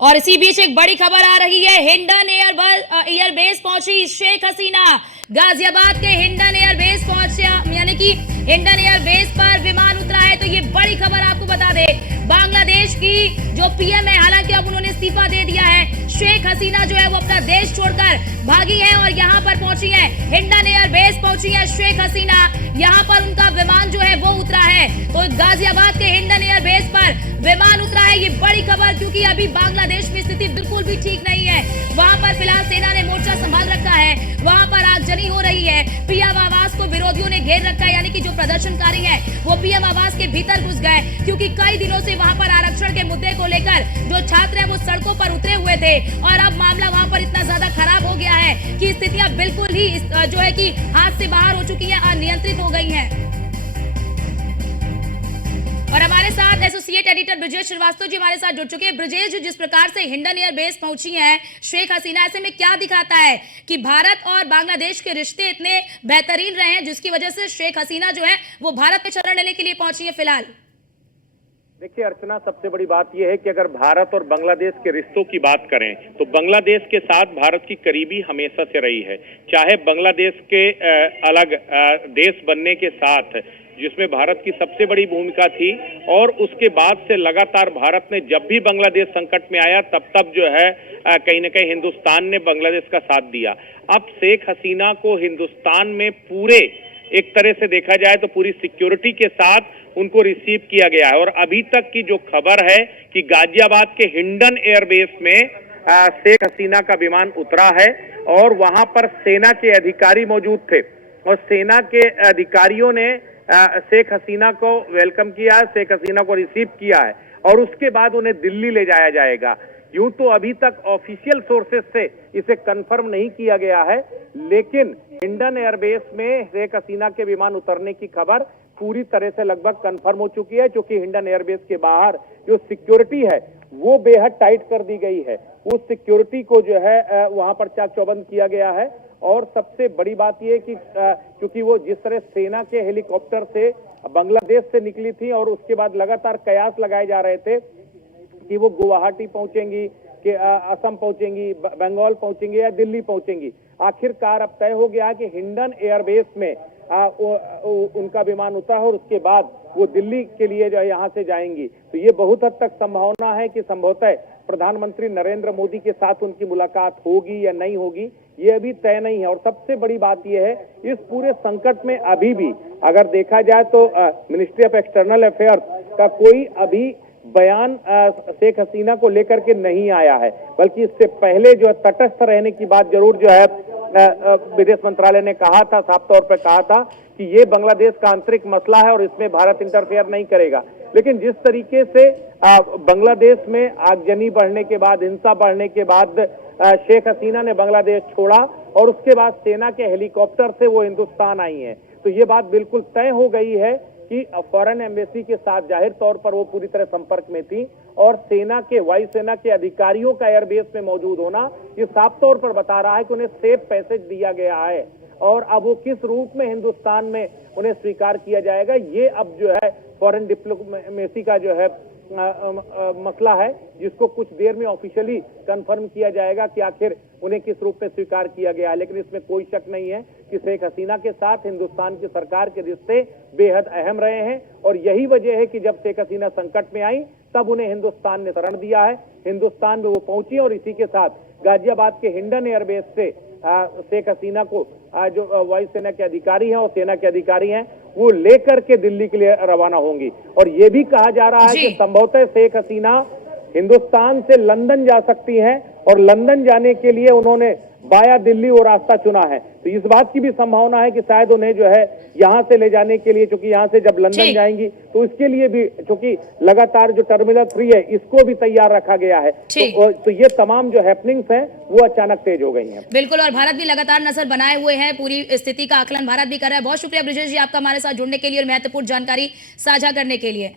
और इसी बीच एक बड़ी खबर आ रही है। हिंडन एयरबेस पहुंची शेख हसीना। गाजियाबाद के हिंडन एयरबेस पहुंचा, यानी कि हिंडन एयरबेस पर विमान उतरा है। तो ये बड़ी खबर आपको बता दे, बांग्लादेश की जो पीएम है, हालांकि अब उन्होंने इस्तीफा दे दिया है, शेख हसीना जो है वो अपना देश छोड़कर भागी है और यहाँ पर पहुंची है। हिंडन एयरबेस पहुंची है शेख हसीना, यहाँ पर उनका विमान जो है वो उतरा है। तो गाजियाबाद के हिंडन एयरबेस पर विमान उतरा है। ये बड़ी खबर, क्योंकि अभी बांग्लादेश में स्थिति बिल्कुल भी ठीक नहीं है। वहां पर फिलहाल सेना ने मोर्चा संभाल रखा है, वहां पर आगजनी हो रही है। पीएम आवास को विरोधियों ने घेर रखा है, यानी कि जो प्रदर्शनकारी है वो पीएम आवास के भीतर घुस गए, क्योंकि कई दिनों से वहां पर आरक्षण के मुद्दे को लेकर जो छात्र है वो सड़कों पर उतरे हुए थे। और अब मामला वहां पर इतना ज्यादा खराब हो गया है कि स्थितियां बिल्कुल ही जो है कि हाथ से बाहर हो चुकी है, अनियंत्रित हो गई है। और हमारे साथ एसोसिएट एडिटर ब्रजेश श्रीवास्तव जी हमारे साथ जुड़ चुके हैं। ब्रजेश, जिस प्रकार से हिंडन एयरबेस पहुंची है शेख हसीना, ऐसे में क्या दिखाता है कि भारत और बांग्लादेश के रिश्ते इतने बेहतरीन रहे हैं, जिसकी वजह से शेख हसीना जो है वो भारत में शरण लेने के लिए पहुंची है फिलहाल? देखिए अर्चना, सबसे बड़ी बात यह है कि अगर भारत और बांग्लादेश के रिश्तों की बात करें तो बांग्लादेश के साथ भारत की करीबी हमेशा से रही है। चाहे बांग्लादेश के अलग देश बनने के साथ, जिसमें भारत की सबसे बड़ी भूमिका थी, और उसके बाद से लगातार भारत ने जब भी बांग्लादेश संकट में आया तब जो है कहीं ना कहीं हिंदुस्तान ने बांग्लादेश का साथ दिया। अब शेख हसीना को हिंदुस्तान में पूरे एक तरह से देखा जाए तो पूरी सिक्योरिटी के साथ उनको रिसीव किया गया है। और अभी तक की जो खबर है कि गाजियाबाद के हिंडन एयरबेस में शेख हसीना का विमान उतरा है और वहां पर सेना के अधिकारी मौजूद थे और सेना के अधिकारियों ने शेख हसीना को वेलकम किया, शेख हसीना को रिसीव किया है और उसके बाद उन्हें दिल्ली ले जाया जाएगा। यूं तो अभी तक ऑफिशियल सोर्सेस से इसे कंफर्म नहीं किया गया है, लेकिन हिंडन एयरबेस में शेख हसीना के विमान उतरने की खबर पूरी तरह से लगभग कंफर्म हो चुकी है, क्योंकि हिंडन एयरबेस के बाहर जो सिक्योरिटी है वो बेहद टाइट कर दी गई है। उस सिक्योरिटी को जो है वहां पर चाक चौबंद किया गया है। और सबसे बड़ी बात यह कि क्योंकि वो जिस तरह सेना के हेलीकॉप्टर से बांग्लादेश से निकली थी और उसके बाद लगातार कयास लगाए जा रहे थे कि वो गुवाहाटी पहुंचेंगी, कि असम पहुंचेंगी, बंगाल पहुंचेंगी या दिल्ली पहुंचेंगी। आखिरकार अब तय हो गया कि हिंडन एयरबेस में उनका विमान उतरा और उसके बाद वो दिल्ली के लिए जो है यहाँ से जाएंगी। तो ये बहुत हद तक संभावना है कि संभवतः प्रधानमंत्री नरेंद्र मोदी के साथ उनकी मुलाकात होगी या नहीं होगी, ये अभी तय नहीं है। और सबसे बड़ी बात यह है, इस पूरे संकट में अभी भी अगर देखा जाए तो मिनिस्ट्री ऑफ एक्सटर्नल अफेयर्स का कोई अभी बयान शेख हसीना को लेकर के नहीं आया है, बल्कि इससे पहले जो है तटस्थ रहने की बात जरूर जो है विदेश मंत्रालय ने कहा था, साफ तौर पर कहा था कि ये बांग्लादेश का आंतरिक मसला है और इसमें भारत इंटरफेयर नहीं करेगा। लेकिन जिस तरीके से बांग्लादेश में आगजनी बढ़ने के बाद, हिंसा बढ़ने के बाद शेख हसीना ने बांग्लादेश छोड़ा और उसके बाद सेना के हेलीकॉप्टर से वो हिंदुस्तान आई हैं, तो ये बात बिल्कुल तय हो गई है कि फॉरेन एम्बेसी के साथ जाहिर तौर पर वो पूरी तरह संपर्क में थी। और सेना के, वायुसेना के अधिकारियों का एयरबेस में मौजूद होना ये साफ तौर पर बता रहा है कि उन्हें सेफ पैसेज दिया गया है। और अब वो किस रूप में हिंदुस्तान में उन्हें स्वीकार किया जाएगा, ये अब जो है फॉरेन डिप्लोमेसी का जो है मसला है, जिसको कुछ देर में ऑफिशियली कंफर्म किया जाएगा कि आखिर उन्हें किस रूप में स्वीकार किया गया है। लेकिन इसमें कोई शक नहीं है कि शेख हसीना के साथ हिंदुस्तान की सरकार के रिश्ते बेहद अहम रहे हैं और यही वजह है कि जब शेख हसीना संकट में आई तब उन्हें हिंदुस्तान ने शरण दिया है, हिंदुस्तान में वो पहुंची और इसी के साथ गाजियाबाद के हिंडन एयरबेस से शेख हसीना को जो वायुसेना के अधिकारी हैं और सेना के अधिकारी हैं वो लेकर के दिल्ली के लिए रवाना होंगी। और ये भी कहा जा रहा है कि संभवतः शेख हसीना हिंदुस्तान से लंदन जा सकती हैं और लंदन जाने के लिए उन्होंने बाया दिल्ली वो रास्ता चुना है। तो इस बात की भी संभावना है कि शायद उन्हें जो है यहाँ से ले जाने के लिए, क्योंकि यहाँ से जब लंदन जाएंगी तो इसके लिए भी, क्योंकि लगातार जो टर्मिनल 3 है इसको भी तैयार रखा गया है। तो ये तमाम जो हैपनिंग्स हैं वो अचानक तेज हो गई हैं। बिल्कुल, और भारत भी लगातार नजर बनाए हुए है, पूरी स्थिति का आकलन भारत भी कर रहा है। बहुत शुक्रिया ब्रजेश जी आपका हमारे साथ जुड़ने के लिए और महत्वपूर्ण जानकारी साझा करने के लिए।